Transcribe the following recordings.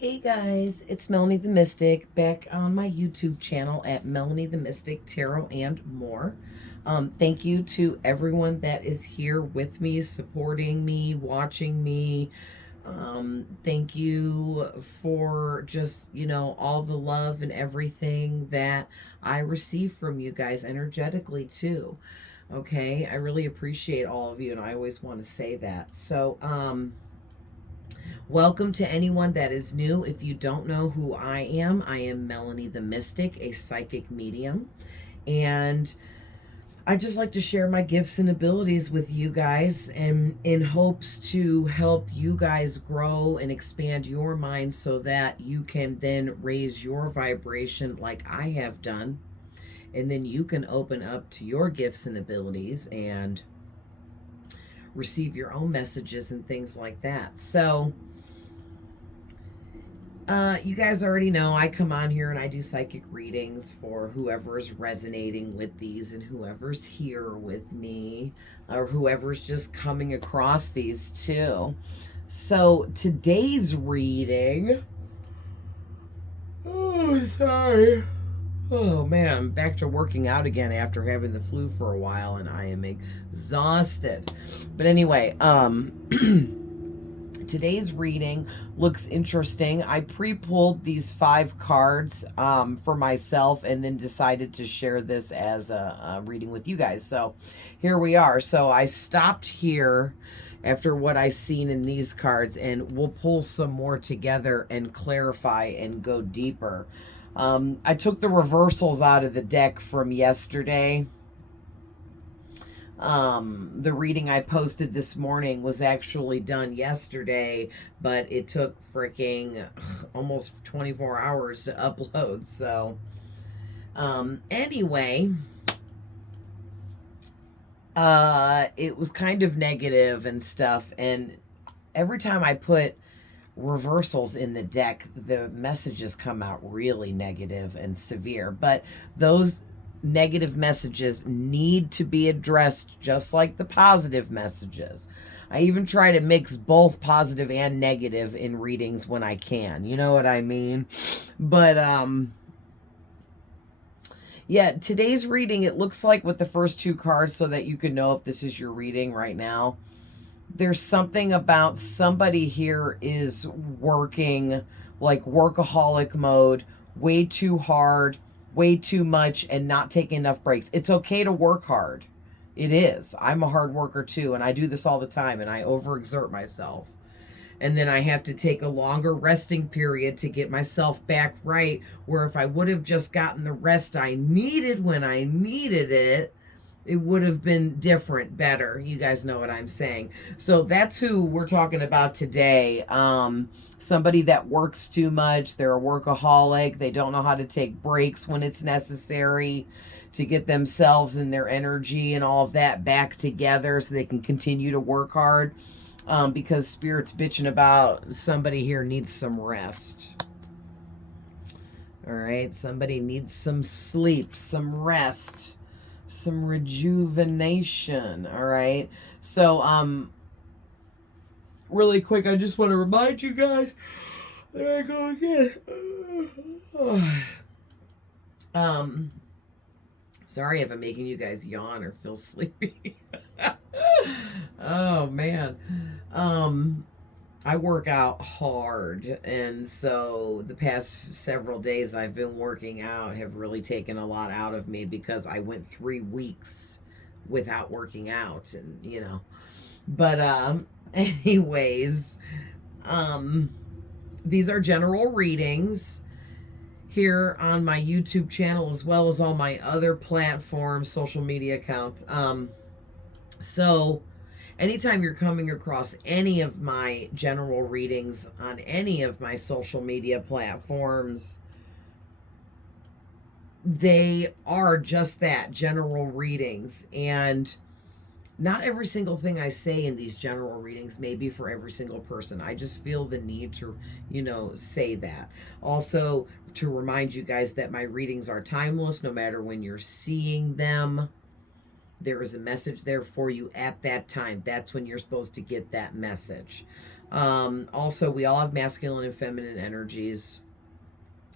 Hey guys, it's Melanie the Mystic back on my YouTube channel at Melanie the Mystic Tarot and more. Thank you to everyone that is here with me, supporting me, watching me. Thank you for just, all the love and everything that I receive from you guys energetically too. Okay, I really appreciate all of you, and I always want to say that. Welcome to anyone that is new. If you don't know who I am Melanie the Mystic, a psychic medium. And I just like to share my gifts and abilities with you guys and in hopes to help you guys grow and expand your mind so that you can then raise your vibration like I have done. And then you can open up to your gifts and abilities and receive your own messages and things like that. You guys already know I come on here and I do psychic readings for whoever's resonating with these and whoever's here with me or whoever's just coming across these too. So today's reading. Oh, sorry. Oh man, back to working out again after having the flu for a while and I am exhausted. But anyway, today's reading looks interesting. I pre-pulled these 5 cards for myself and then decided to share this as a reading with you guys. So here we are. So I stopped here after what I seen in these cards, and we'll pull some more together and clarify and go deeper. I took the reversals out of the deck from yesterday. The reading I posted this morning was actually done yesterday, but it took freaking almost 24 hours to upload. So, anyway, it was kind of negative and stuff. And every time I put reversals in the deck, the messages come out really negative and severe. But those negative messages need to be addressed just like the positive messages. I even try to mix both positive and negative in readings when I can. You know what I mean? But yeah, today's reading, it looks like with the first 2 cards, so that you can know if this is your reading right now. There's something about somebody here is working like workaholic mode, way too hard, way too much, and not taking enough breaks. It's okay to work hard. It is. I'm a hard worker too, and I do this all the time, and I overexert myself. And then I have to take a longer resting period to get myself back right, where if I would have just gotten the rest I needed when I needed it, it would have been different, better. You guys know what I'm saying. So that's who we're talking about today. Somebody that works too much. They're a workaholic. They don't know how to take breaks when it's necessary to get themselves and their energy and all of that back together so they can continue to work hard. Because Spirit's bitching about somebody here needs some rest. All right, somebody needs some sleep, some rest, some rejuvenation. All right, so really quick, I just want to remind you guys, there I go again. Sorry if I'm making you guys yawn or feel sleepy. Oh man. I work out hard, and so the past several days I've been working out have really taken a lot out of me because I went 3 weeks without working out, and but anyways, these are general readings here on my YouTube channel as well as all my other platforms, social media accounts. So anytime you're coming across any of my general readings on any of my social media platforms, they are just that, general readings. And not every single thing I say in these general readings may be for every single person. I just feel the need to, say that. Also, to remind you guys that my readings are timeless no matter when you're seeing them. There is a message there for you at that time. That's when you're supposed to get that message. Also, we all have masculine and feminine energies.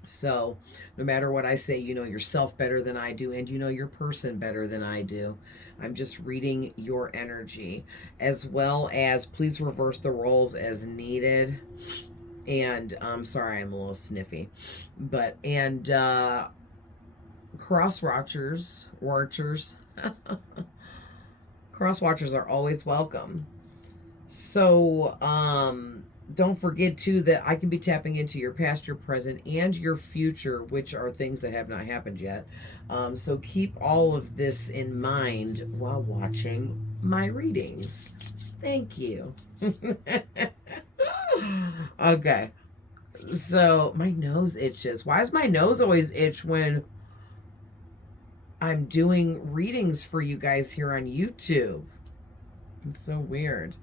So, no matter what I say, you know yourself better than I do, and you know your person better than I do. I'm just reading your energy, as well as please reverse the roles as needed. And I'm sorry, I'm a little sniffy, but cross watchers, cross watchers are always welcome. So, don't forget too that I can be tapping into your past, your present, and your future, which are things that have not happened yet. So keep all of this in mind while watching my readings. Thank you. Okay. So my nose itches. Why does my nose always itch when I'm doing readings for you guys here on YouTube? It's so weird.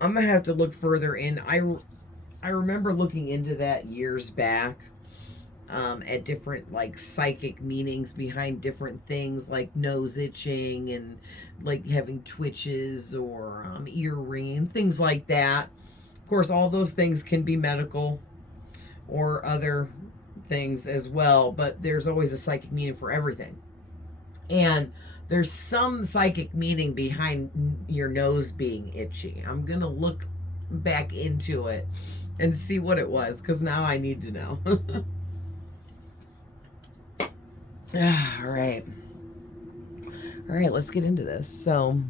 I'm gonna have to look further in. I remember looking into that years back, at different like psychic meanings behind different things like nose itching and like having twitches or ear ringing, things like that. Of course, all those things can be medical or other things as well, but there's always a psychic meaning for everything. And there's some psychic meaning behind your nose being itchy. I'm going to look back into it and see what it was, because now I need to know. All right. All right, let's get into this. So,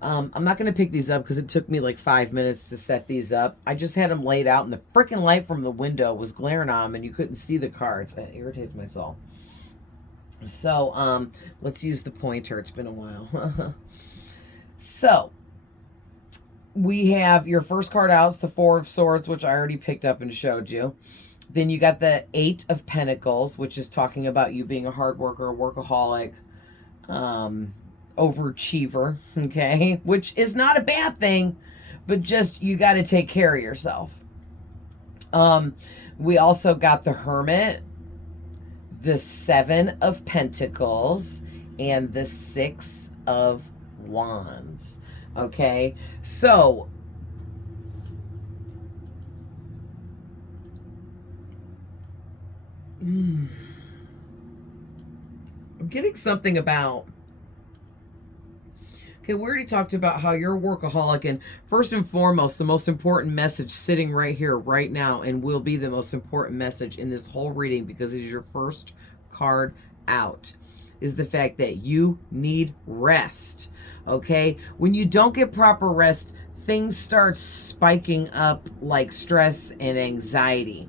I'm not going to pick these up because it took me like 5 minutes to set these up. I just had them laid out, and the freaking light from the window was glaring on them, and you couldn't see the cards. It irritates my soul. So, let's use the pointer. It's been a while. So, we have your first card out. It's the Four of Swords, which I already picked up and showed you. Then you got the Eight of Pentacles, which is talking about you being a hard worker, a workaholic, overachiever, okay? Which is not a bad thing, but just you got to take care of yourself. We also got the Hermit, the Seven of Pentacles, and the Six of Wands. Okay, so I'm getting something about. Okay, we already talked about how you're a workaholic, and first and foremost, the most important message sitting right here, right now, and will be the most important message in this whole reading because it is your first card out, is the fact that you need rest, okay? When you don't get proper rest, things start spiking up like stress and anxiety.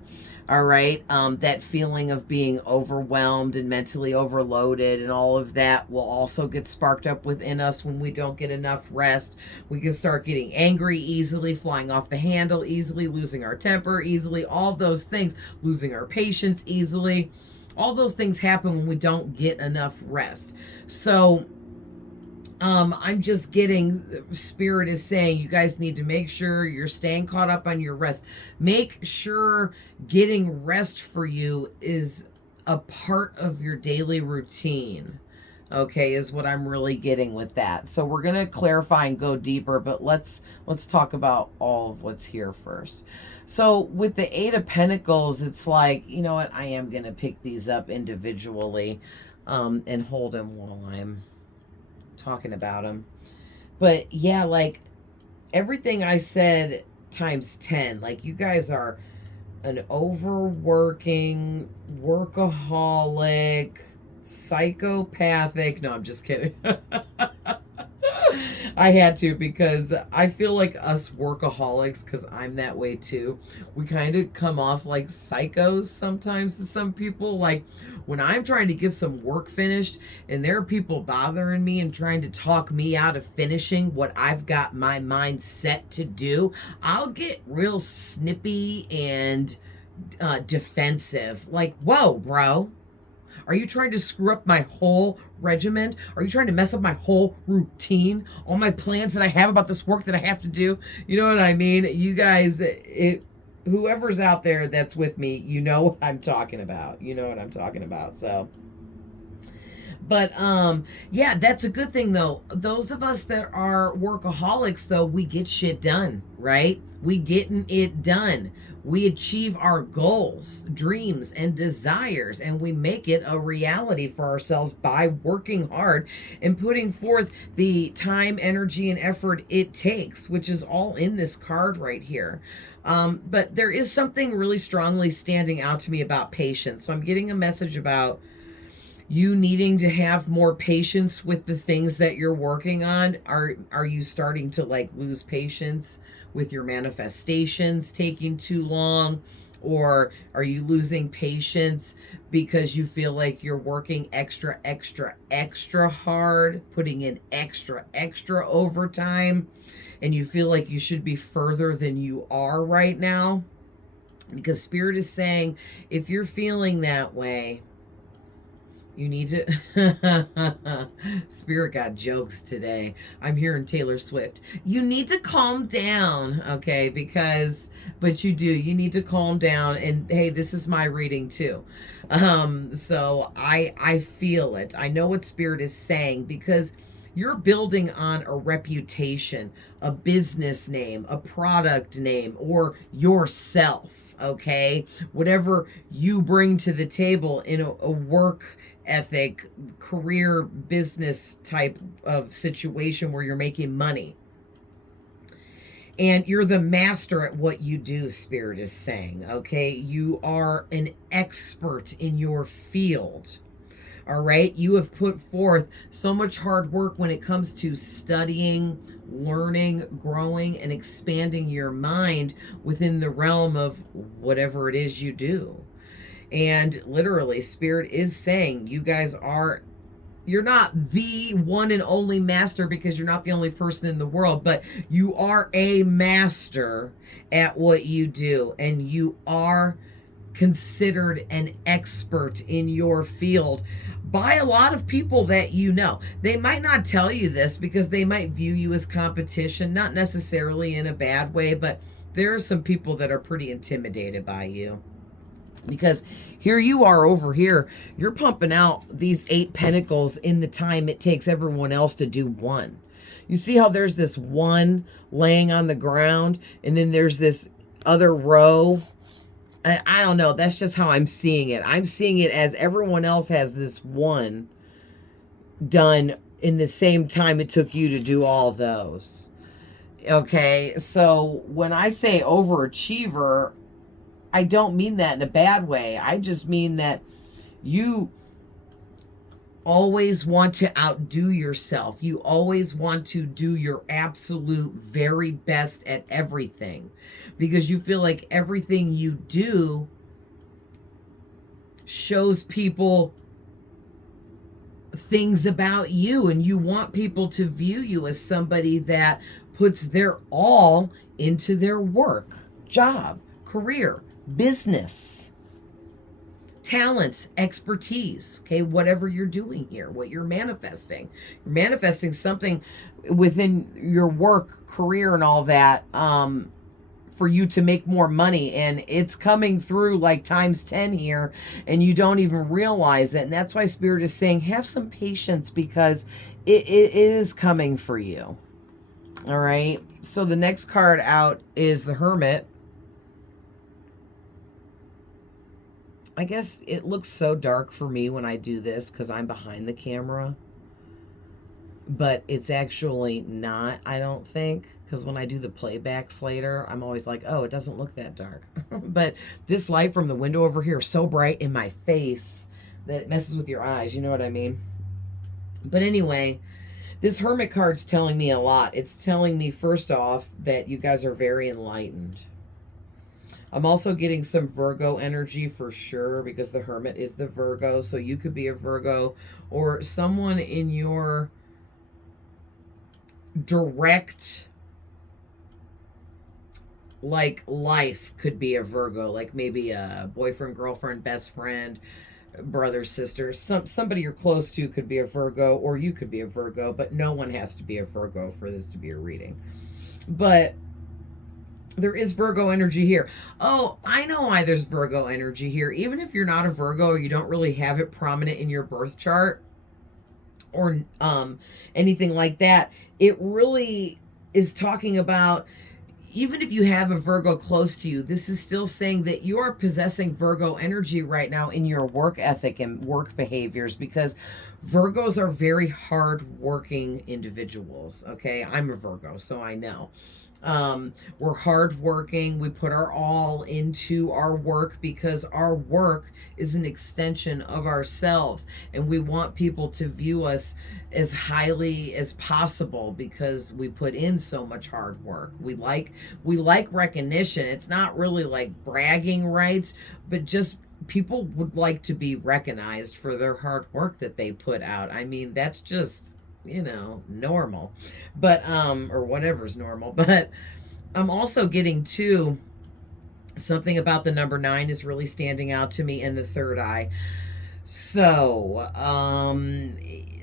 All right. That feeling of being overwhelmed and mentally overloaded and all of that will also get sparked up within us when we don't get enough rest. We can start getting angry easily, flying off the handle easily, losing our temper easily, all those things, losing our patience easily. All those things happen when we don't get enough rest. So, I'm just getting, Spirit is saying you guys need to make sure you're staying caught up on your rest. Make sure getting rest for you is a part of your daily routine. Okay, is what I'm really getting with that. So we're going to clarify and go deeper, but let's talk about all of what's here first. So with the Eight of Pentacles, it's like, you know what? I am going to pick these up individually and hold them while I'm talking about them. But yeah, like everything I said times 10, like you guys are an overworking, workaholic, psychopathic. No, I'm just kidding. I had to, because I feel like us workaholics, because I'm that way too, we kind of come off like psychos sometimes to some people. Like when I'm trying to get some work finished and there are people bothering me and trying to talk me out of finishing what I've got my mind set to do, I'll get real snippy and defensive. Like, whoa, bro. Are you trying to screw up my whole regiment? Are you trying to mess up my whole routine? All my plans that I have about this work that I have to do? You know what I mean? You guys, whoever's out there that's with me, you know what I'm talking about. You know what I'm talking about. So, But yeah, that's a good thing though. Those of us that are workaholics though, we get shit done, right? We getting it done. We achieve our goals, dreams, and desires, and we make it a reality for ourselves by working hard and putting forth the time, energy, and effort it takes, which is all in this card right here. But there is something really strongly standing out to me about patience. So I'm getting a message about you needing to have more patience with the things that you're working on. Are you starting to like lose patience with your manifestations taking too long? Or are you losing patience because you feel like you're working extra, extra, extra hard, putting in extra, extra overtime, and you feel like you should be further than you are right now? Because Spirit is saying, if you're feeling that way, you need to... Spirit got jokes today. I'm hearing Taylor Swift. You need to calm down, okay? But you do. You need to calm down. And hey, this is my reading too. So I feel it. I know what Spirit is saying, because you're building on a reputation, a business name, a product name, or yourself, okay? Whatever you bring to the table in a work ethic, career, business type of situation where you're making money. And you're the master at what you do, Spirit is saying, okay? You are an expert in your field. All right. You have put forth so much hard work when it comes to studying, learning, growing, and expanding your mind within the realm of whatever it is you do. And literally, Spirit is saying you guys are, you're not the one and only master because you're not the only person in the world, but you are a master at what you do. And you are considered an expert in your field by a lot of people that you know. They might not tell you this because they might view you as competition, not necessarily in a bad way, but there are some people that are pretty intimidated by you. Because here you are over here, you're pumping out these 8 pentacles in the time it takes everyone else to do one. You see how there's this one laying on the ground, and then there's this other row. I don't know. That's just how I'm seeing it. I'm seeing it as everyone else has this one done in the same time it took you to do all those. Okay, so when I say overachiever, I don't mean that in a bad way. I just mean that you always want to outdo yourself. You always want to do your absolute very best at everything, because you feel like everything you do shows people things about you, and you want people to view you as somebody that puts their all into their work, job, career, business, talents, expertise, okay? Whatever you're doing here, what you're manifesting. You're manifesting something within your work, career, and all that, for you to make more money, and it's coming through like times 10 here, and you don't even realize it. And that's why Spirit is saying have some patience, because it is coming for you. All right, so the next card out is the Hermit. I guess it looks so dark for me when I do this because I'm behind the camera. But it's actually not, I don't think. Because when I do the playbacks later, I'm always like, oh, it doesn't look that dark. But this light from the window over here is so bright in my face that it messes with your eyes. You know what I mean? But anyway, this Hermit card's telling me a lot. It's telling me, first off, that you guys are very enlightened. I'm also getting some Virgo energy for sure, because the Hermit is the Virgo. So you could be a Virgo, or someone in your direct like life could be a Virgo, like maybe a boyfriend, girlfriend, best friend, brother, sister, somebody you're close to could be a Virgo, or you could be a Virgo, but no one has to be a Virgo for this to be a reading. But there is Virgo energy here. Oh, I know why there's Virgo energy here. Even if you're not a Virgo, or you don't really have it prominent in your birth chart, or anything like that. It really is talking about, even if you have a Virgo close to you, this is still saying that you are possessing Virgo energy right now in your work ethic and work behaviors, because Virgos are very hard-working individuals, okay? I'm a Virgo, so I know. We're hardworking. We put our all into our work because our work is an extension of ourselves, and we want people to view us as highly as possible because we put in so much hard work. We like recognition. It's not really like bragging rights, but just people would like to be recognized for their hard work that they put out. I mean, that's just, normal, but or whatever's normal. But I'm also getting to something about the number 9 is really standing out to me, in the third eye. So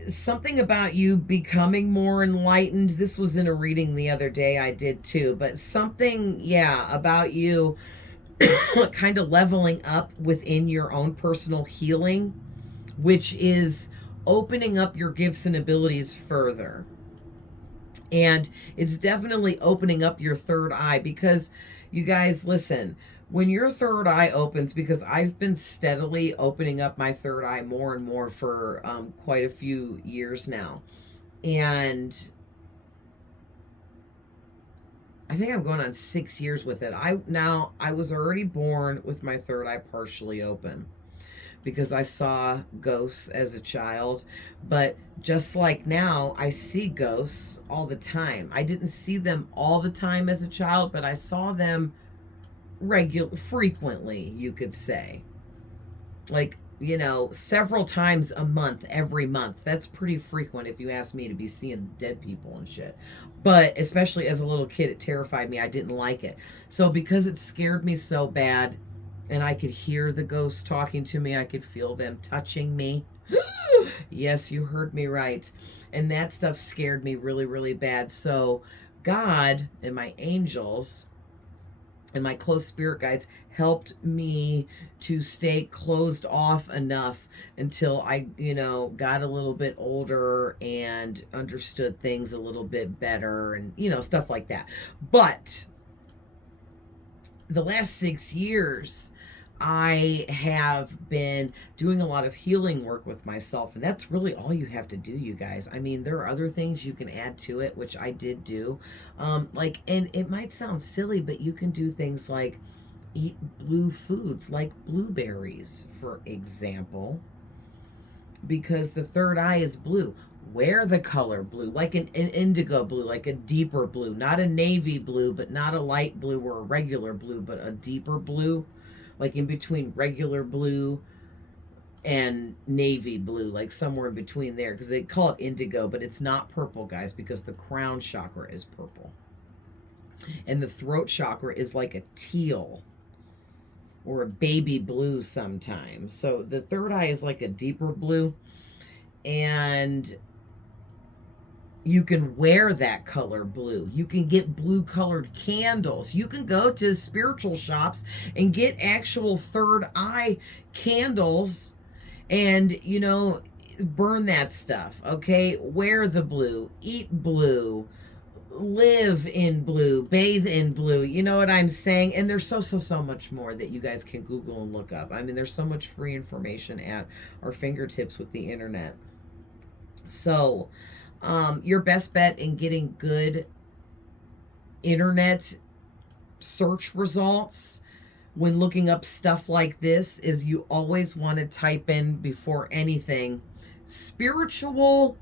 something about you becoming more enlightened. This was in a reading the other day I did too, but something, yeah, about you kind of leveling up within your own personal healing, which is opening up your gifts and abilities further. And it's definitely opening up your third eye, because you guys, listen, when your third eye opens, because I've been steadily opening up my third eye more and more for quite a few years now. And I think I'm going on 6 years with it. I was already born with my third eye partially open, because I saw ghosts as a child. But just like now, I see ghosts all the time. I didn't see them all the time as a child, but I saw them frequently, you could say. Like, several times a month, every month. That's pretty frequent if you ask me, to be seeing dead people and shit. But especially as a little kid, it terrified me. I didn't like it. So because it scared me so bad, and I could hear the ghosts talking to me, I could feel them touching me. Yes, you heard me right. And that stuff scared me really, really bad. So God and my angels and my close spirit guides helped me to stay closed off enough until I, got a little bit older and understood things a little bit better, and, stuff like that. But the last 6 years, I have been doing a lot of healing work with myself, and that's really all you have to do, you guys. I mean, there are other things you can add to it, which I did do. And it might sound silly, but you can do things like eat blue foods, like blueberries, for example, because the third eye is blue. Wear the color blue, like an indigo blue, like a deeper blue, not a navy blue, but not a light blue or a regular blue, but a deeper blue, like in between regular blue and navy blue, like somewhere in between there, because they call it indigo, but it's not purple, guys, because the crown chakra is purple. And the throat chakra is like a teal or a baby blue sometimes. So the third eye is like a deeper blue, and you can wear that color blue. You can get blue colored candles. You can go to spiritual shops and get actual third eye candles and, burn that stuff, okay? Wear the blue, eat blue, live in blue, bathe in blue. You know what I'm saying? And there's so much more that you guys can Google and look up. I mean, there's so much free information at our fingertips with the internet. So, your best bet in getting good internet search results when looking up stuff like this is you always want to type in, before anything, spiritual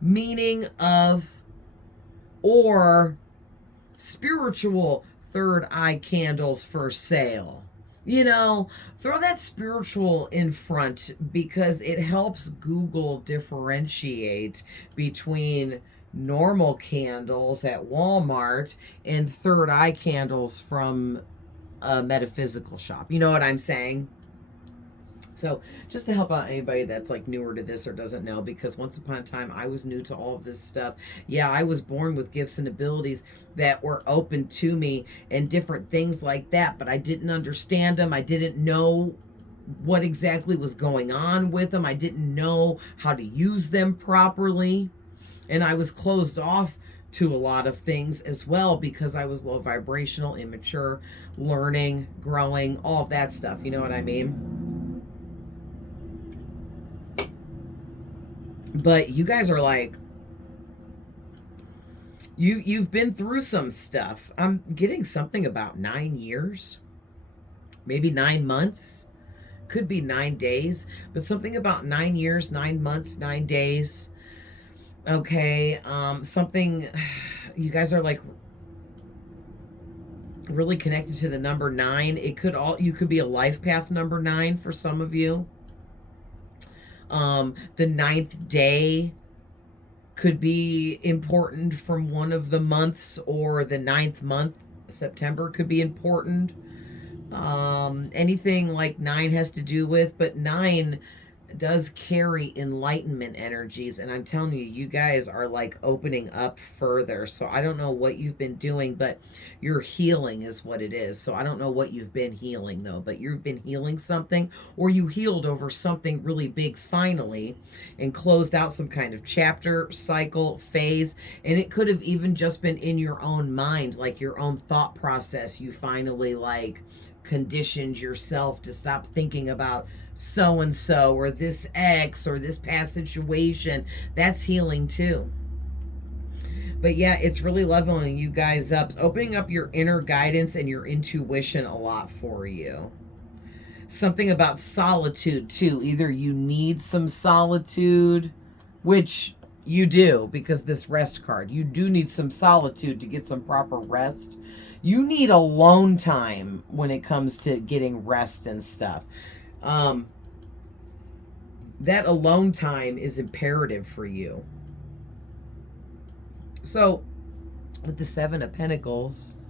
meaning of, or spiritual third eye candles for sale. Throw that spiritual in front, because it helps Google differentiate between normal candles at Walmart and third eye candles from a metaphysical shop. You know what I'm saying? So just to help out anybody that's like newer to this or doesn't know, because once upon a time I was new to all of this stuff. Yeah, I was born with gifts and abilities that were open to me and different things like that, but I didn't understand them. I didn't know what exactly was going on with them. I didn't know how to use them properly. And I was closed off to a lot of things as well because I was low vibrational, immature, learning, growing, all of that stuff. You know what I mean? But you guys are like, you've been through some stuff. I'm getting something about 9 years, maybe 9 months, could be 9 days, but something about 9 years, 9 months, 9 days. Okay, something, you guys are like really connected to the number 9. You could be a life path number 9 for some of you. The 9th day could be important from one of the months, or the 9th month, September, could be important. Anything like 9 has to do with, but 9 does carry enlightenment energies, and I'm telling you, you guys are like opening up further. So I don't know what you've been doing, but your healing is what it is. So I don't know what you've been healing though, but you've been healing something, or you healed over something really big finally and closed out some kind of chapter, cycle, phase. And it could have even just been in your own mind, like your own thought process. You finally like conditioned yourself to stop thinking about so and so or this ex or this past situation. That's healing too. But yeah, it's really leveling you guys up, opening up your inner guidance and your intuition a lot for you. Something about solitude too. Either you need some solitude, which you do, because this rest card, you do need some solitude to get some proper rest. You need alone time when it comes to getting rest and stuff. That alone time is imperative for you. So with the 7 of Pentacles,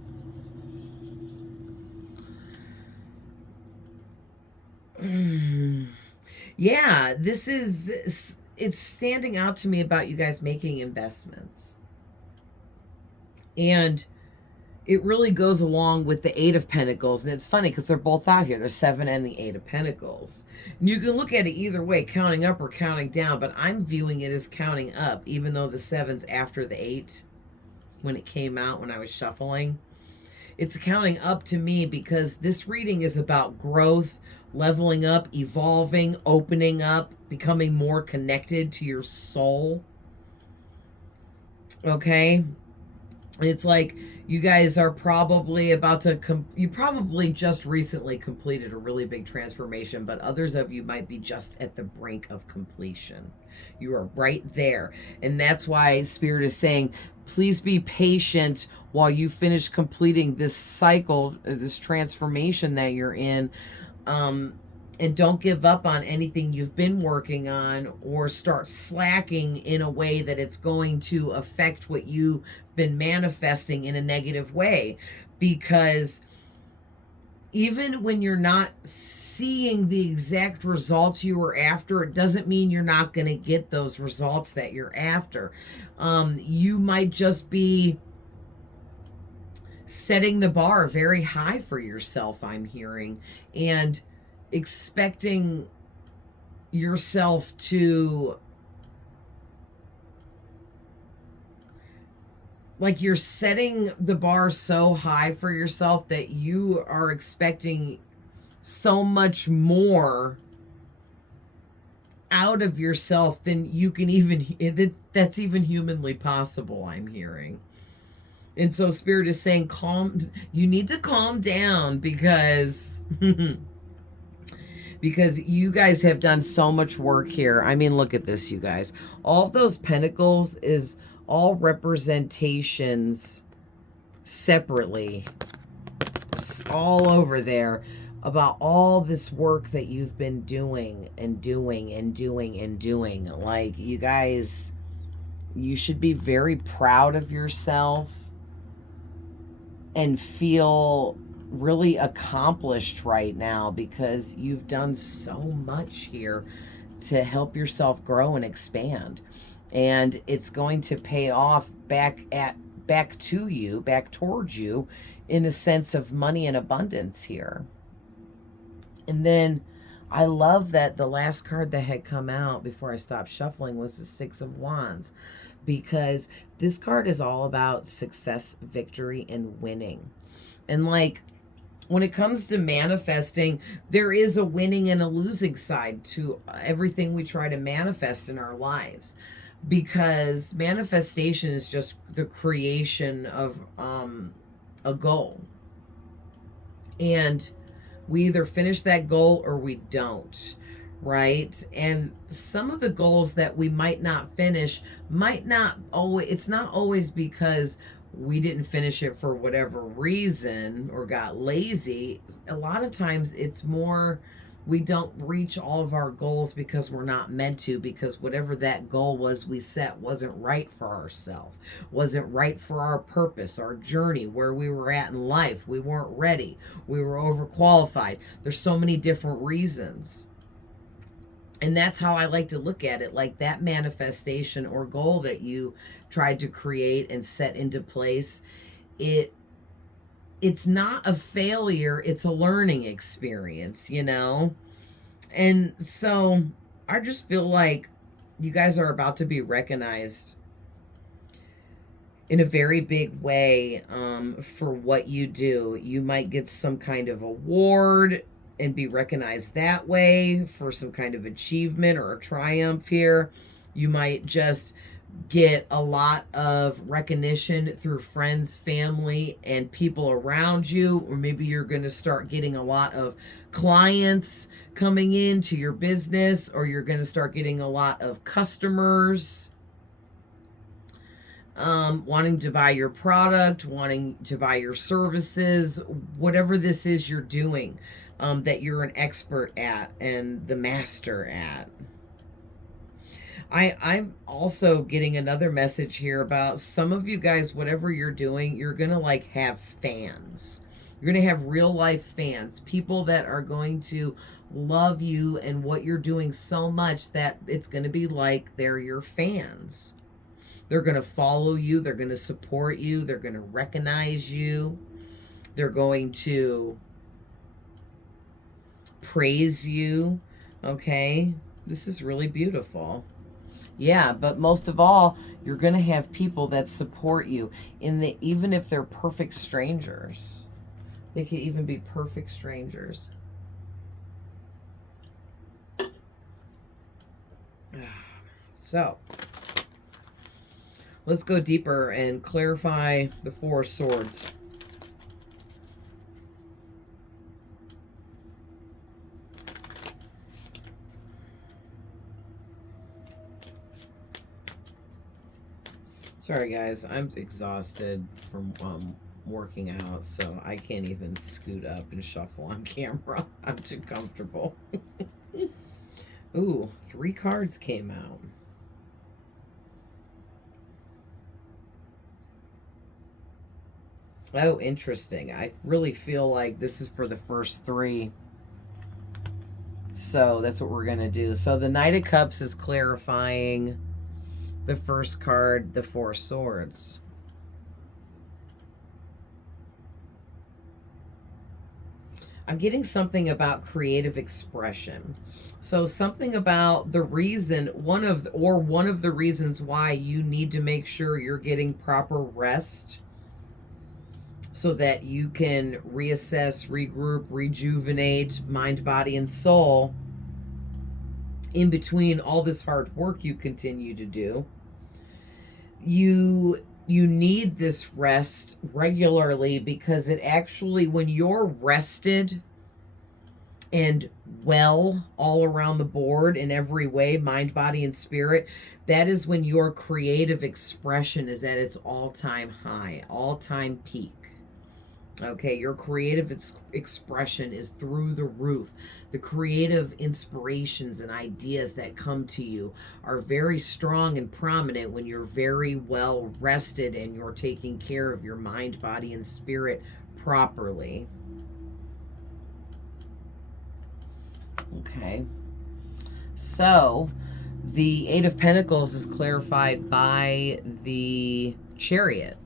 yeah, it's standing out to me about you guys making investments. And it really goes along with the 8 of Pentacles. And it's funny because they're both out here. The 7 and the 8 of Pentacles. And you can look at it either way, counting up or counting down. But I'm viewing it as counting up, even though the 7's after the 8 when it came out, when I was shuffling. It's counting up to me because this reading is about growth, leveling up, evolving, opening up, becoming more connected to your soul. Okay? It's like you guys are probably about to, you probably just recently completed a really big transformation, but others of you might be just at the brink of completion. You are right there. And that's why Spirit is saying, please be patient while you finish completing this cycle, this transformation that you're in. And don't give up on anything you've been working on, or start slacking in a way that it's going to affect what you've been manifesting in a negative way. Because even when you're not seeing the exact results you were after, it doesn't mean you're not going to get those results that you're after. You might just be setting the bar very high for yourself, I'm hearing, and expecting yourself to, like, you're setting the bar so high for yourself that you are expecting so much more out of yourself than you can even, that's even humanly possible, I'm hearing. And so Spirit is saying, you need to calm down, because because you guys have done so much work here. I mean, look at this, you guys. All of those pentacles is all representations separately, all over there, about all this work that you've been doing and doing and doing and doing. Like, you guys, you should be very proud of yourself and feel really accomplished right now, because you've done so much here to help yourself grow and expand. And it's going to pay off back to you, back towards you, in a sense of money and abundance here. And then I love that the last card that had come out before I stopped shuffling was the Six of Wands, because this card is all about success, victory, and winning. And like, when it comes to manifesting, there is a winning and a losing side to everything we try to manifest in our lives, because manifestation is just the creation of a goal. And we either finish that goal or we don't, right? And some of the goals that we might not finish might not always, it's not always because we didn't finish it for whatever reason or got lazy. A lot of times it's more we don't reach all of our goals because we're not meant to, because whatever that goal was we set wasn't right for ourselves, wasn't right for our purpose, our journey, where we were at in life. We weren't ready. We were overqualified. There's so many different reasons. And that's how I like to look at it, like that manifestation or goal that you tried to create and set into place. It's not a failure, it's a learning experience, you know? And so I just feel like you guys are about to be recognized in a very big way for what you do. You might get some kind of award and be recognized that way for some kind of achievement or a triumph here. You might just get a lot of recognition through friends, family, and people around you, or maybe you're going to start getting a lot of clients coming into your business, or you're going to start getting a lot of customers wanting to buy your product, wanting to buy your services, whatever this is you're doing, that you're an expert at and the master at. I'm also getting another message here about some of you guys, whatever you're doing, you're going to like have fans. You're going to have real life fans, people that are going to love you and what you're doing so much that it's going to be like they're your fans. They're going to follow you. They're going to support you. They're going to recognize you. They're going to praise you. Okay. This is really beautiful. Yeah, but most of all, you're going to have people that support you even if they're perfect strangers. They could even be perfect strangers. So, let's go deeper and clarify the Four of Swords. Sorry, guys. I'm exhausted from working out, so I can't even scoot up and shuffle on camera. I'm too comfortable. Ooh, 3 cards came out. Oh, interesting. I really feel like this is for the first 3. So that's what we're going to do. So the Knight of Cups is clarifying the first card, the Four of Swords. I'm getting something about creative expression. So something about the reason, one of the reasons why you need to make sure you're getting proper rest so that you can reassess, regroup, rejuvenate mind, body, and soul in between all this hard work you continue to do. You need this rest regularly, because it actually, when you're rested and well all around the board in every way, mind, body, and spirit, that is when your creative expression is at its all-time high, all-time peak. Okay, your creative expression is through the roof. The creative inspirations and ideas that come to you are very strong and prominent when you're very well rested and you're taking care of your mind, body, and spirit properly. Okay. So, the Eight of Pentacles is clarified by the Chariot.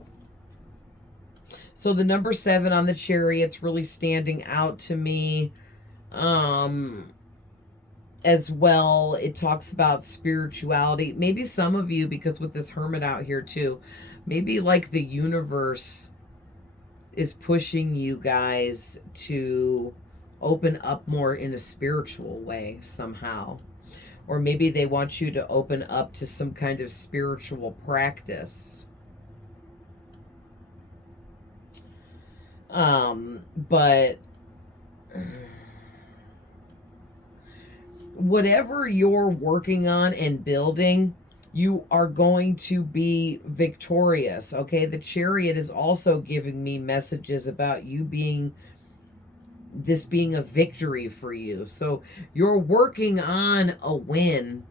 So the number 7 on the Chariot's really standing out to me. as well. It talks about spirituality. Maybe some of you, because with this Hermit out here too, maybe like the universe is pushing you guys to open up more in a spiritual way somehow. Or maybe they want you to open up to some kind of spiritual practice. But whatever you're working on and building, you are going to be victorious. Okay, the Chariot is also giving me messages about you being a victory for you. So you're working on a win,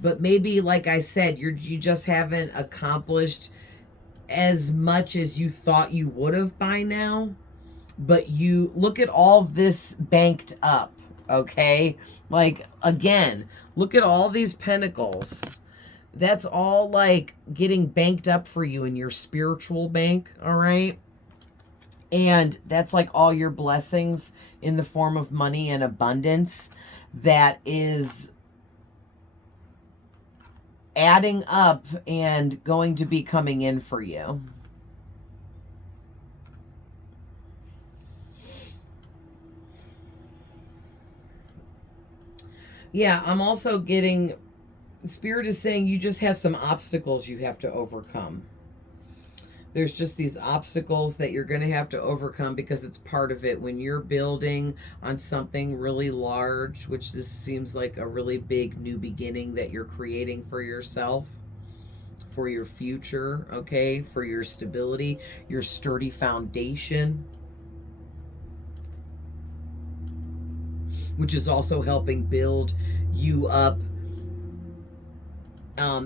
but maybe, like I said, you just haven't accomplished as much as you thought you would have by now. But you look at all this banked up, okay? Like, again, look at all these pentacles. That's all like getting banked up for you in your spiritual bank, all right? And that's like all your blessings in the form of money and abundance that is adding up and going to be coming in for you. Yeah, I'm also getting, Spirit is saying you just have some obstacles you have to overcome. There's just these obstacles that you're going to have to overcome because it's part of it. When you're building on something really large, which this seems like a really big new beginning that you're creating for yourself, for your future, okay, for your stability, your sturdy foundation, which is also helping build you up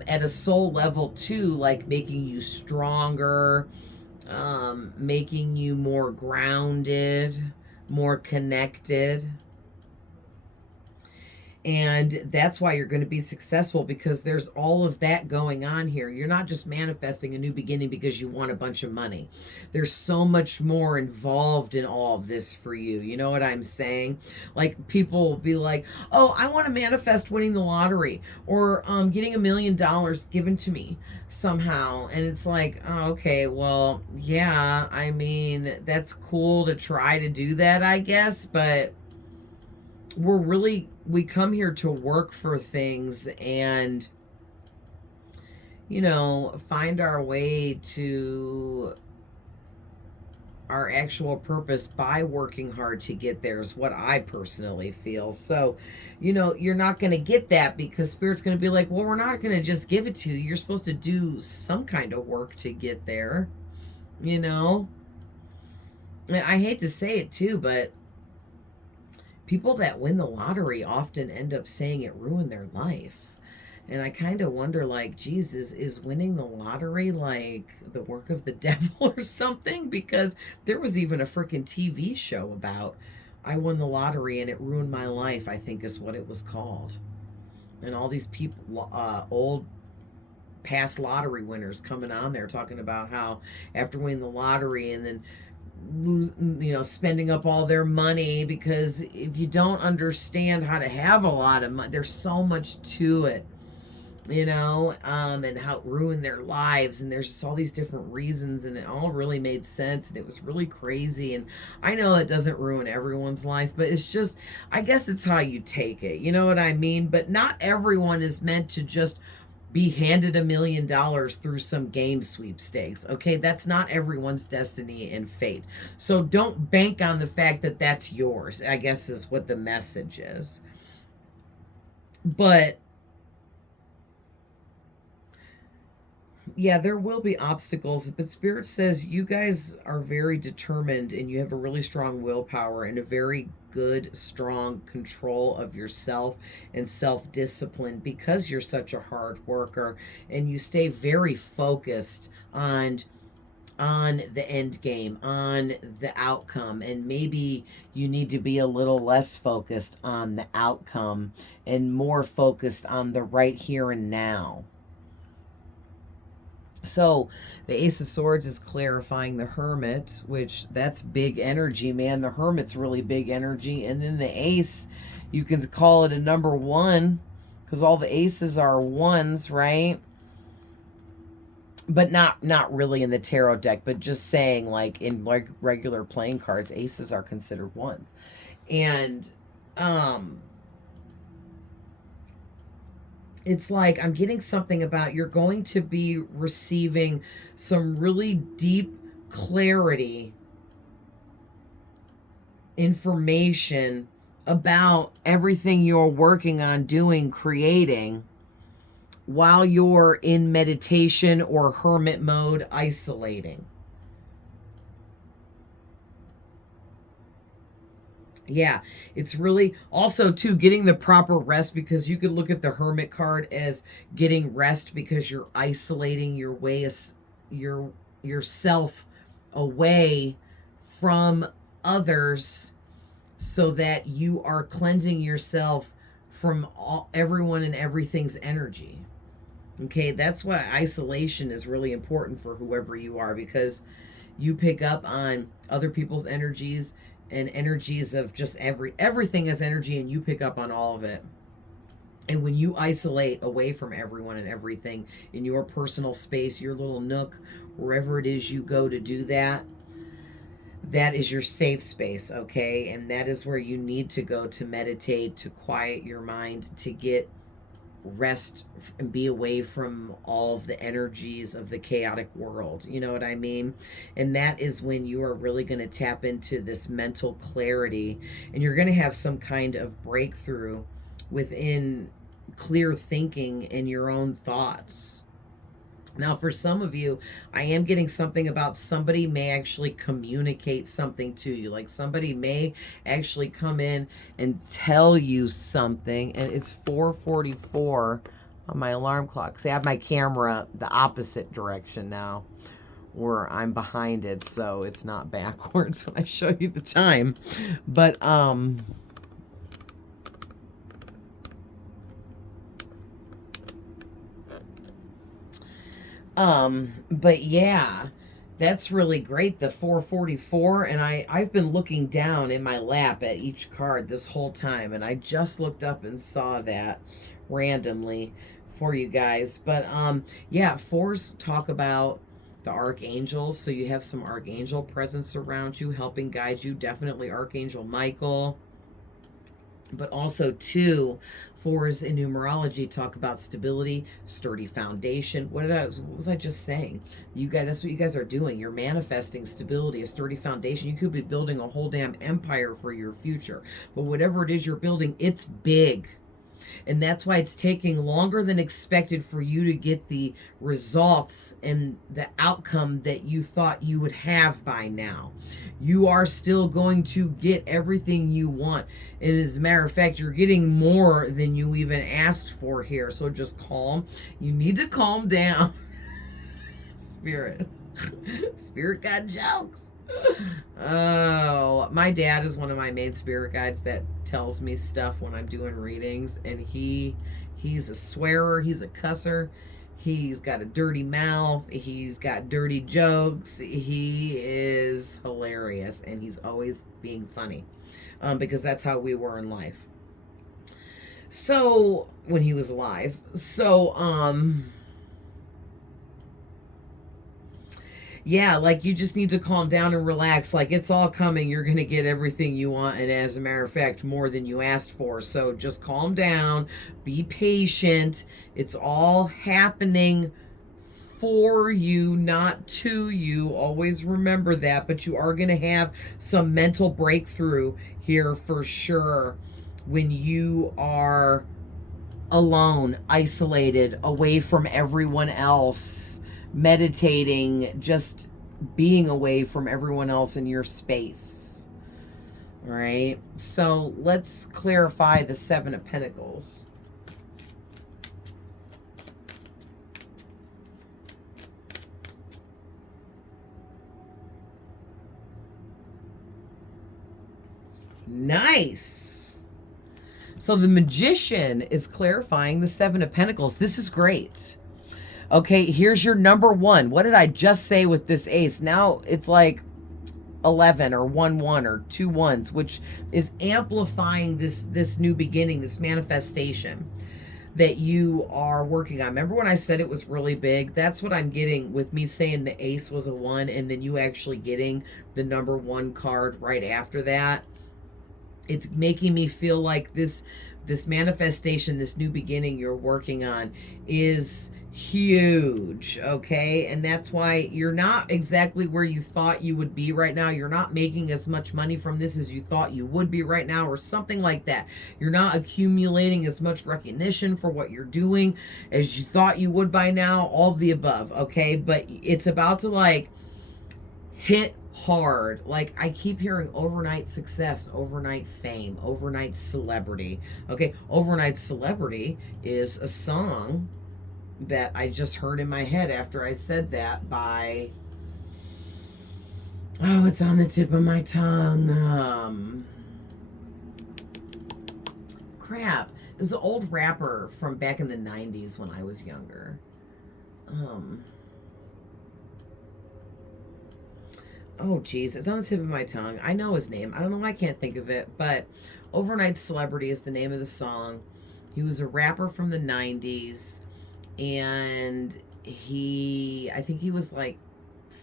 at a soul level too, like making you stronger, making you more grounded, more connected. And that's why you're going to be successful, because there's all of that going on here. You're not just manifesting a new beginning because you want a bunch of money. There's so much more involved in all of this for you. You know what I'm saying? Like, people will be like, oh, I want to manifest winning the lottery, or getting $1 million given to me somehow. And it's like, oh, okay, well, yeah, I mean, that's cool to try to do that, I guess, but we come here to work for things and, you know, find our way to our actual purpose by working hard to get there, is what I personally feel. So, you know, you're not going to get that because Spirit's going to be like, well, we're not going to just give it to you. You're supposed to do some kind of work to get there, you know? I hate to say it too, but people that win the lottery often end up saying it ruined their life. And I kind of wonder, like, geez, is winning the lottery like the work of the devil or something? Because there was even a freaking TV show about, I won the lottery and it ruined my life, I think is what it was called. And all these people, old past lottery winners coming on there talking about how after winning the lottery and then spending up all their money, because if you don't understand how to have a lot of money, there's so much to it, and how it ruined their lives, and there's just all these different reasons, and it all really made sense, and it was really crazy. And I know it doesn't ruin everyone's life, but it's just, I guess it's how you take it, you know what I mean? But not everyone is meant to just be handed $1 million through some game sweepstakes. Okay, that's not everyone's destiny and fate. So don't bank on the fact that that's yours, I guess is what the message is. But yeah, there will be obstacles, but Spirit says you guys are very determined and you have a really strong willpower and a very good, strong control of yourself and self-discipline, because you're such a hard worker and you stay very focused on the end game, on the outcome. And maybe you need to be a little less focused on the outcome and more focused on the right here and now. So the Ace of Swords is clarifying the Hermit, which that's big energy, man. The Hermit's really big energy. And then the Ace You can call it a number one because all the aces are ones, right? But not really in the tarot deck, but just saying, like, in like regular playing cards, aces are considered ones. And it's like I'm getting something about you're going to be receiving some really deep clarity information about everything you're working on doing, creating, while you're in meditation or hermit mode, isolating. Yeah, it's really also too getting the proper rest, because you could look at the hermit card as getting rest because you're isolating your way, yourself away from others, so that you are cleansing yourself from everyone and everything's energy. Okay, that's why isolation is really important for whoever you are, because you pick up on other people's energies and energies of just everything is energy, and you pick up on all of it. And when you isolate away from everyone and everything in your personal space, your little nook, wherever it is you go to do that, that is your safe space, okay? And that is where you need to go to meditate, to quiet your mind, to get rest and be away from all of the energies of the chaotic world. You know what I mean? And that is when you are really going to tap into this mental clarity, and you're going to have some kind of breakthrough within clear thinking in your own thoughts. Now, for some of you, I am getting something about somebody may actually communicate something to you. Like somebody may actually come in and tell you something. And it's 4:44 on my alarm clock. See, I have my camera the opposite direction now, where I'm behind it, so it's not backwards when I show you the time. But but yeah, that's really great, the 444. And I've been looking down in my lap at each card this whole time, and I just looked up and saw that randomly for you guys. But yeah, fours talk about the archangels, so you have some archangel presence around you helping guide you. Definitely Archangel Michael. But also, two, fours in numerology talk about stability, sturdy foundation. What was I just saying? You guys, that's what you guys are doing. You're manifesting stability, a sturdy foundation. You could be building a whole damn empire for your future. But whatever it is you're building, it's big. And that's why it's taking longer than expected for you to get the results and the outcome that you thought you would have by now. You are still going to get everything you want. And as a matter of fact, you're getting more than you even asked for here. So just calm. You need to calm down. Spirit. Spirit got jokes. Oh, my dad is one of my main spirit guides that tells me stuff when I'm doing readings, and he's a swearer, he's a cusser, he's got a dirty mouth, he's got dirty jokes, he is hilarious, and he's always being funny, because that's how we were in life. So when he was alive, yeah, like you just need to calm down and relax. Like it's all coming. You're going to get everything you want. And as a matter of fact, more than you asked for. So just calm down. Be patient. It's all happening for you, not to you. Always remember that. But you are going to have some mental breakthrough here for sure when you are alone, isolated, away from everyone else. Meditating, just being away from everyone else in your space. All right, so let's clarify the Seven of Pentacles. Nice. So the Magician is clarifying the Seven of Pentacles. This is great. Okay, here's your number one. What did I just say with this ace? Now it's like 11 or 1 1 or 2 1s, which is amplifying this new beginning, this manifestation that you are working on. Remember when I said it was really big? That's what I'm getting with me saying the ace was a 1 and then you actually getting the number 1 card right after that. It's making me feel like this manifestation, this new beginning you're working on is huge, okay? And that's why you're not exactly where you thought you would be right now. You're not making as much money from this as you thought you would be right now, or something like that. You're not accumulating as much recognition for what you're doing as you thought you would by now, all of the above, okay? But it's about to like hit hard. Like I keep hearing overnight success, overnight fame, overnight celebrity. Okay, overnight celebrity is a song that I just heard in my head after I said that by, oh, it's on the tip of my tongue. Crap. It was an old rapper from back in the 90s when I was younger. Oh, geez. It's on the tip of my tongue. I know his name. I don't know why I can't think of it, but Overnight Celebrity is the name of the song. He was a rapper from the 90s, and I think he was like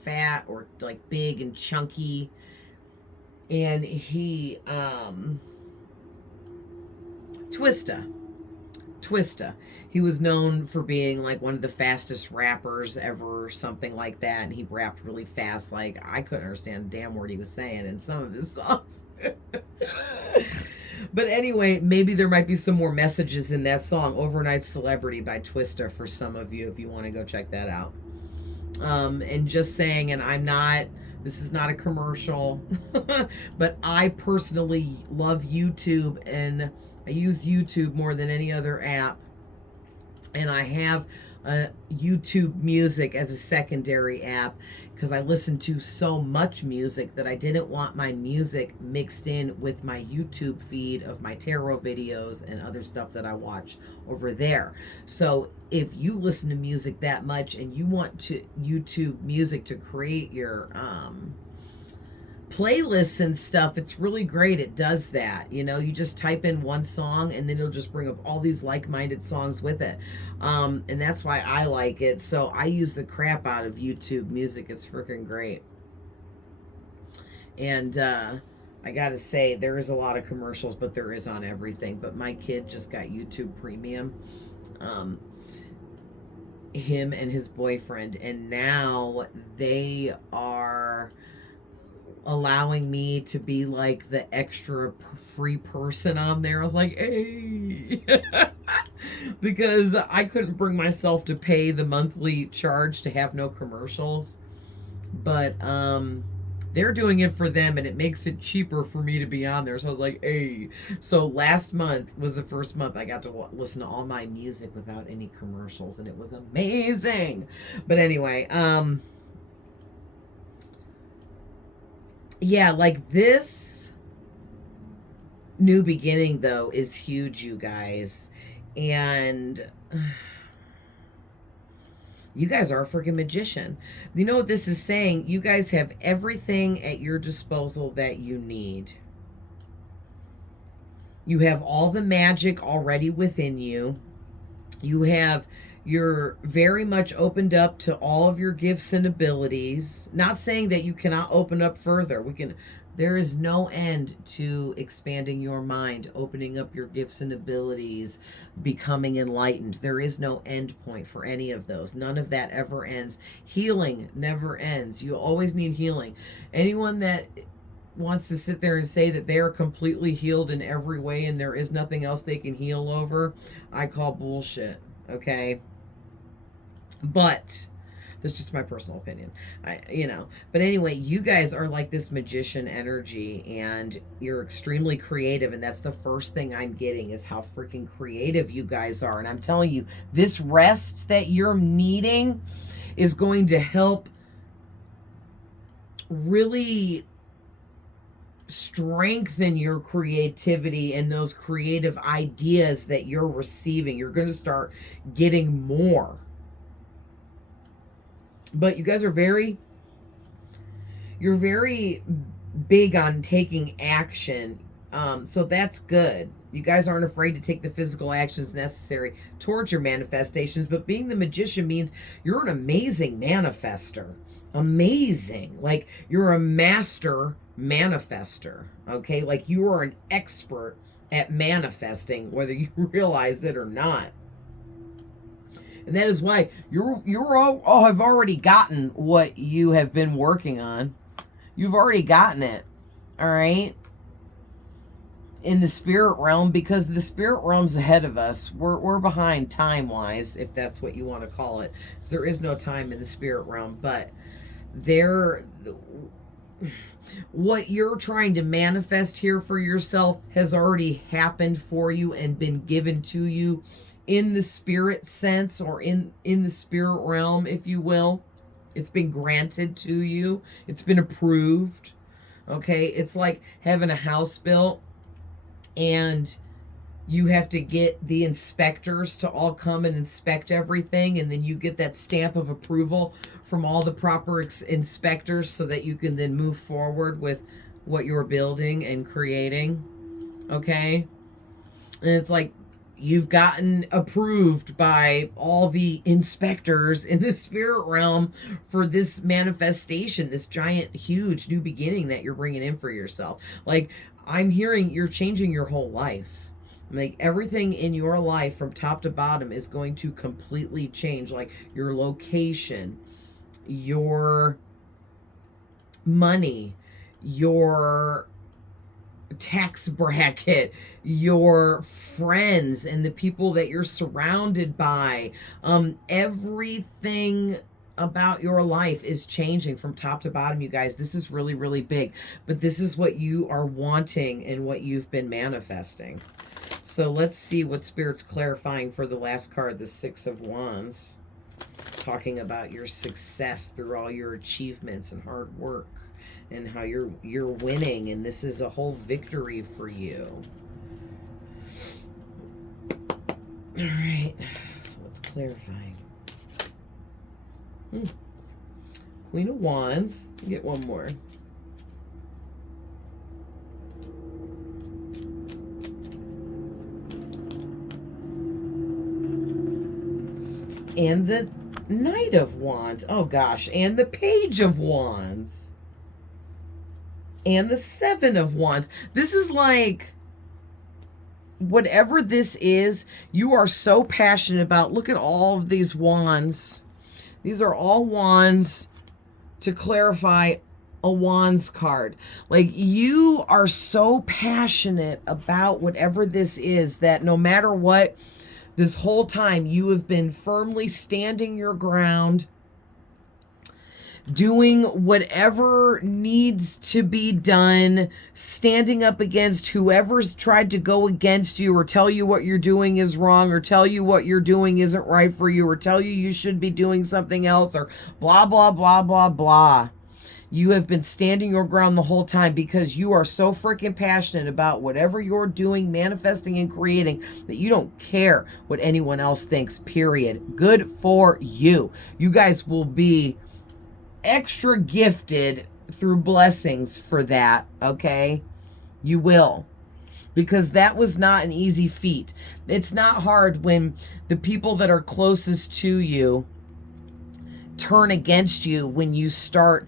fat or like big and chunky, and he, Twista. He was known for being like one of the fastest rappers ever, something like that. And he rapped really fast. Like I couldn't understand a damn word he was saying in some of his songs. But anyway, maybe there might be some more messages in that song, Overnight Celebrity by Twista, for some of you if you want to go check that out. And just saying, and this is not a commercial, but I personally love YouTube, and I use YouTube more than any other app. And I have YouTube Music as a secondary app because I listen to so much music that I didn't want my music mixed in with my YouTube feed of my tarot videos and other stuff that I watch over there. So if you listen to music that much and you want to YouTube Music to create your playlists and stuff, it's really great. It does that. You know, you just type in one song and then it'll just bring up all these like-minded songs with it. And that's why I like it. So I use the crap out of YouTube Music. It's freaking great. And I gotta say, there is a lot of commercials, but there is on everything. But my kid just got YouTube Premium. Him and his boyfriend, and now they are allowing me to be like the extra free person on there. I was like, hey, because I couldn't bring myself to pay the monthly charge to have no commercials, but they're doing it for them, and it makes it cheaper for me to be on there. So I was like, hey. So last month was the first month I got to listen to all my music without any commercials, and it was amazing. But anyway, yeah, like this new beginning though is huge, you guys. And you guys are a freaking magician. You know what this is saying? You guys have everything at your disposal that you need. You have all the magic already within you. You're very much opened up to all of your gifts and abilities. Not saying that you cannot open up further. There is no end to expanding your mind, opening up your gifts and abilities, becoming enlightened. There is no end point for any of those. None of that ever ends. Healing never ends. You always need healing. Anyone that wants to sit there and say that they are completely healed in every way and there is nothing else they can heal over, I call bullshit, okay? But that's just my personal opinion. But anyway, you guys are like this magician energy, and you're extremely creative, and that's the first thing I'm getting is how freaking creative you guys are. And I'm telling you, this rest that you're needing is going to help really strengthen your creativity and those creative ideas that you're receiving. You're going to start getting more. But you guys are You're very big on taking action. So that's good. You guys aren't afraid to take the physical actions necessary towards your manifestations, but being the magician means you're an amazing manifester. Amazing. Like you're a master manifester, okay? Like you are an expert at manifesting, whether you realize it or not. And that is why you're all have already gotten what you have been working on. You've already gotten it. All right? In the spirit realm, because the spirit realm's ahead of us. We're behind time-wise, if that's what you want to call it. There is no time in the spirit realm, but what you're trying to manifest here for yourself has already happened for you and been given to you in the spirit sense, or in the spirit realm, if you will. It's been granted to you. It's been approved. Okay? It's like having a house built and you have to get the inspectors to all come and inspect everything, and then you get that stamp of approval from all the proper inspectors so that you can then move forward with what you're building and creating. Okay? And it's like you've gotten approved by all the inspectors in the spirit realm for this manifestation, this giant, huge new beginning that you're bringing in for yourself. Like, I'm hearing you're changing your whole life. Like everything in your life from top to bottom is going to completely change. Like your location, your money, your tax bracket, your friends, and the people that you're surrounded by. Everything about your life is changing from top to bottom, you guys. This is really, really big. But this is what you are wanting and what you've been manifesting. So let's see what Spirit's clarifying for the last card, the Six of Wands. Talking about your success through all your achievements and hard work, and how you're winning, and this is a whole victory for you. All right, so what's clarifying? Queen of Wands. Get one more. And the Knight of Wands. Oh gosh, and the Page of Wands. And the Seven of Wands. This is like, whatever this is, you are so passionate about. Look at all of these wands. These are all wands to clarify a wands card. Like, you are so passionate about whatever this is that no matter what, this whole time you have been firmly standing your ground, doing whatever needs to be done, standing up against whoever's tried to go against you or tell you what you're doing is wrong, or tell you what you're doing isn't right for you, or tell you you should be doing something else, or blah, blah, blah, blah, blah. You have been standing your ground the whole time because you are so freaking passionate about whatever you're doing, manifesting, and creating that you don't care what anyone else thinks, period. Good for you. You guys will be extra gifted through blessings for that, okay? You will. Because that was not an easy feat. It's not hard when the people that are closest to you turn against you when you start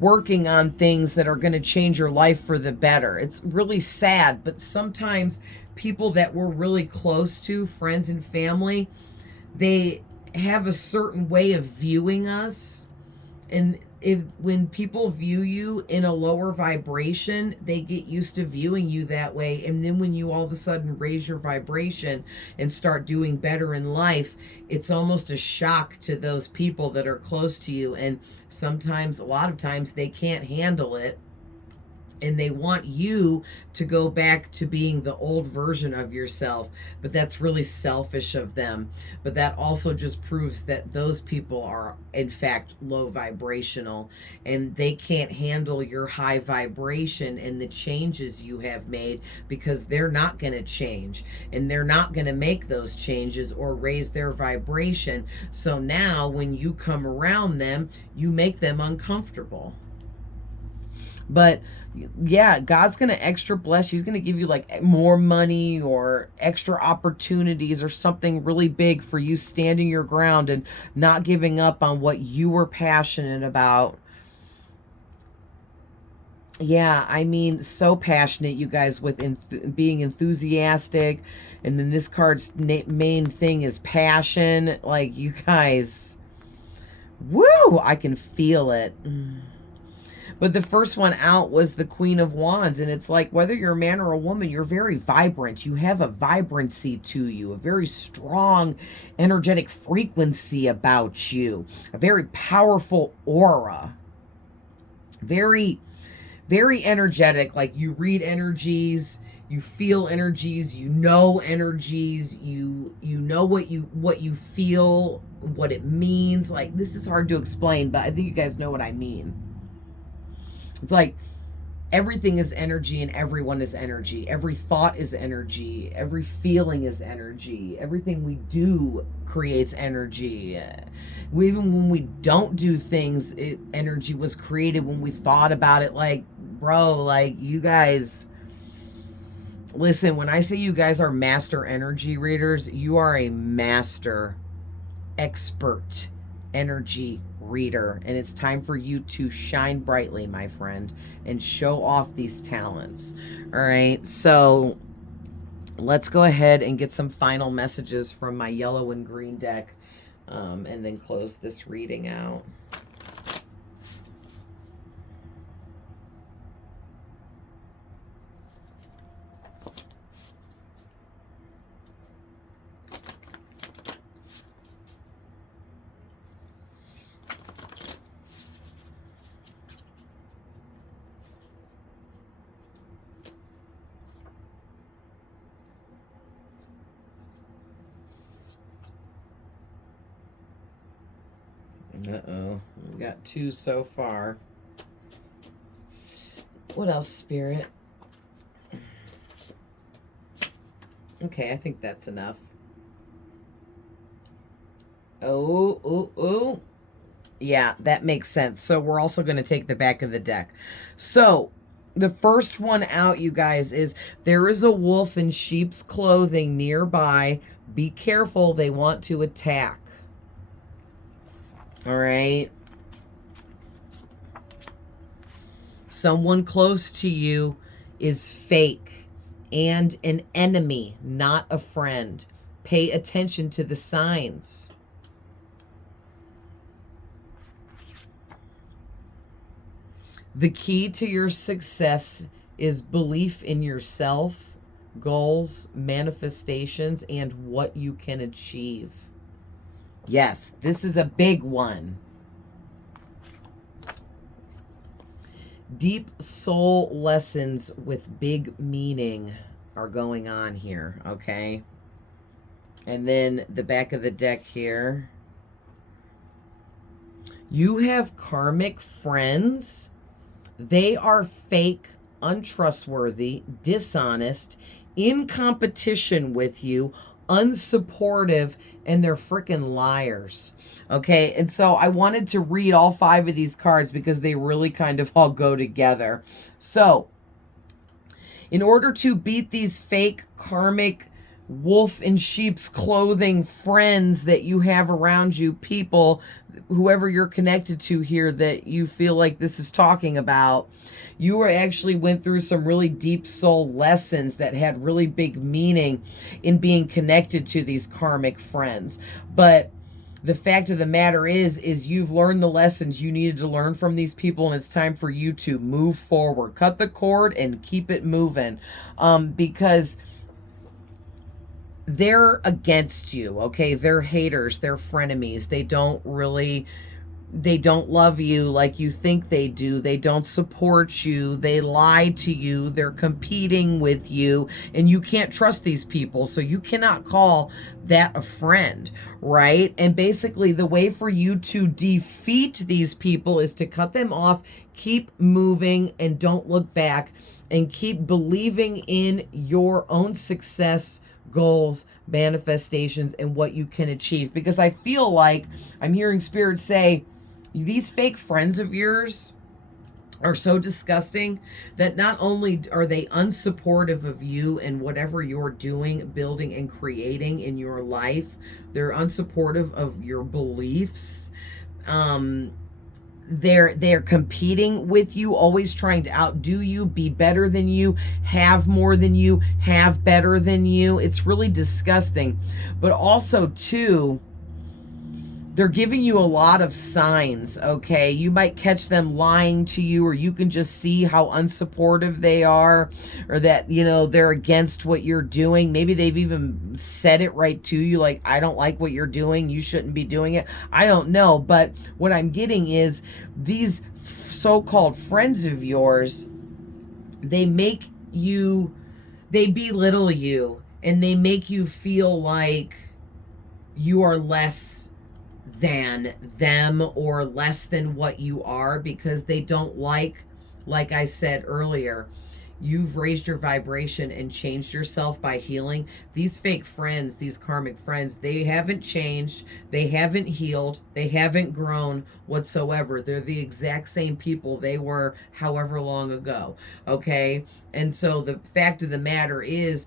working on things that are going to change your life for the better. It's really sad, but sometimes people that we're really close to, friends and family, they have a certain way of viewing us. And when people view you in a lower vibration, they get used to viewing you that way. And then when you all of a sudden raise your vibration and start doing better in life, it's almost a shock to those people that are close to you. And sometimes, a lot of times, they can't handle it. And they want you to go back to being the old version of yourself. But that's really selfish of them. But that also just proves that those people are, in fact, low vibrational. And they can't handle your high vibration and the changes you have made, because they're not going to change. And they're not going to make those changes or raise their vibration. So now when you come around them, you make them uncomfortable. But yeah, God's going to extra bless you. He's going to give you like more money or extra opportunities or something really big for you standing your ground and not giving up on what you were passionate about. Yeah, I mean, so passionate, you guys, with being enthusiastic. And then this card's main thing is passion. Like, you guys, woo, I can feel it. But the first one out was the Queen of Wands. And it's like, whether you're a man or a woman, you're very vibrant. You have a vibrancy to you, a very strong, energetic frequency about you, a very powerful aura. Very energetic. Like, you read energies, you feel energies, you know energies, you know what you feel, what it means. Like, this is hard to explain, but I think you guys know what I mean. It's like everything is energy and everyone is energy. Every thought is energy. Every feeling is energy. Everything we do creates energy. Even when we don't do things, energy was created when we thought about it. Like, bro, like, you guys, listen, when I say you guys are master energy readers, you are a master expert energy reader, and it's time for you to shine brightly, my friend, and show off these talents. All right, so let's go ahead and get some final messages from my yellow and green deck, and then close this reading out. Uh-oh, we got 2 so far. What else, Spirit? Okay, I think that's enough. Oh. Yeah, that makes sense. So we're also going to take the back of the deck. So the first one out, you guys, is there is a wolf in sheep's clothing nearby. Be careful, they want to attack. All right. Someone close to you is fake and an enemy, not a friend. Pay attention to the signs. The key to your success is belief in yourself, goals, manifestations, and what you can achieve. Yes, this is a big one. Deep soul lessons with big meaning are going on here, okay? And then the back of the deck here. You have karmic friends. They are fake, untrustworthy, dishonest, in competition with you, unsupportive, and they're freaking liars. Okay, and so I wanted to read all 5 of these cards because they really kind of all go together. So, in order to beat these fake karmic wolf in sheep's clothing friends that you have around you, people, whoever you're connected to here that you feel like this is talking about, you actually went through some really deep soul lessons that had really big meaning in being connected to these karmic friends. But the fact of the matter is you've learned the lessons you needed to learn from these people, and it's time for you to move forward. Cut the cord and keep it moving, because they're against you, okay? They're haters, they're frenemies. They don't love you like you think they do. They don't support you. They lie to you. They're competing with you, and you can't trust these people, so you cannot call that a friend, right? And basically the way for you to defeat these people is to cut them off, keep moving, and don't look back, and keep believing in your own success, goals, manifestations, and what you can achieve. Because I feel like I'm hearing Spirit say, these fake friends of yours are so disgusting that not only are they unsupportive of you and whatever you're doing, building, and creating in your life, they're unsupportive of your beliefs. They're competing with you, always trying to outdo you, be better than you, have more than you, have better than you. It's really disgusting. But also too, they're giving you a lot of signs, okay? You might catch them lying to you, or you can just see how unsupportive they are, or that, you know, they're against what you're doing. Maybe they've even said it right to you, like, I don't like what you're doing. You shouldn't be doing it. I don't know. But what I'm getting is these so-called friends of yours, they make you, they belittle you, and they make you feel like you are less than them or less than what you are, because they don't like I said earlier, you've raised your vibration and changed yourself by healing. These fake friends, these karmic friends, they haven't changed, they haven't healed, they haven't grown whatsoever. They're the exact same people they were however long ago, okay? And so the fact of the matter is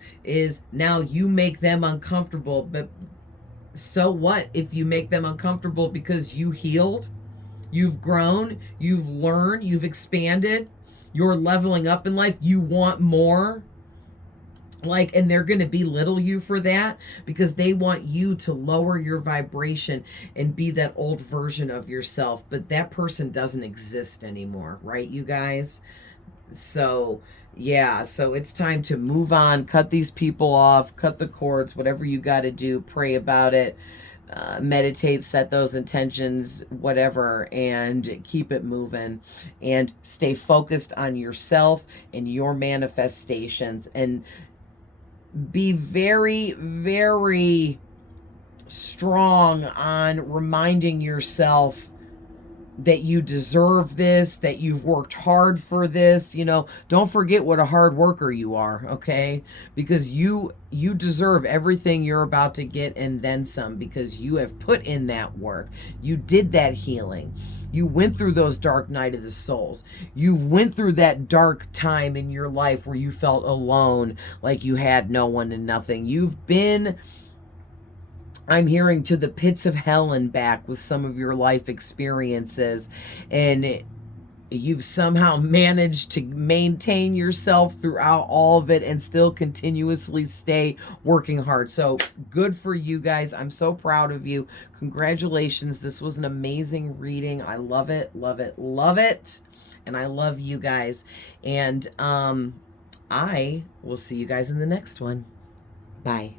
now you make them uncomfortable, but so what if you make them uncomfortable because you healed, you've grown, you've learned, you've expanded, you're leveling up in life, you want more, like, and they're going to belittle you for that because they want you to lower your vibration and be that old version of yourself. But that person doesn't exist anymore, right, you guys? So yeah, so it's time to move on, cut these people off, cut the cords, whatever you got to do, pray about it, meditate, set those intentions, whatever, and keep it moving, and stay focused on yourself and your manifestations, and be very, very strong on reminding yourself that you deserve this, that you've worked hard for this. You know, don't forget what a hard worker you are, okay? Because you deserve everything you're about to get and then some, because you have put in that work. You did that healing. You went through those dark night of the souls. You went through that dark time in your life where you felt alone, like you had no one and nothing. You've been, I'm hearing, to the pits of hell and back with some of your life experiences, and you've somehow managed to maintain yourself throughout all of it and still continuously stay working hard. So good for you guys. I'm so proud of you. Congratulations. This was an amazing reading. I love it, love it, love it. And I love you guys. And I will see you guys in the next one. Bye.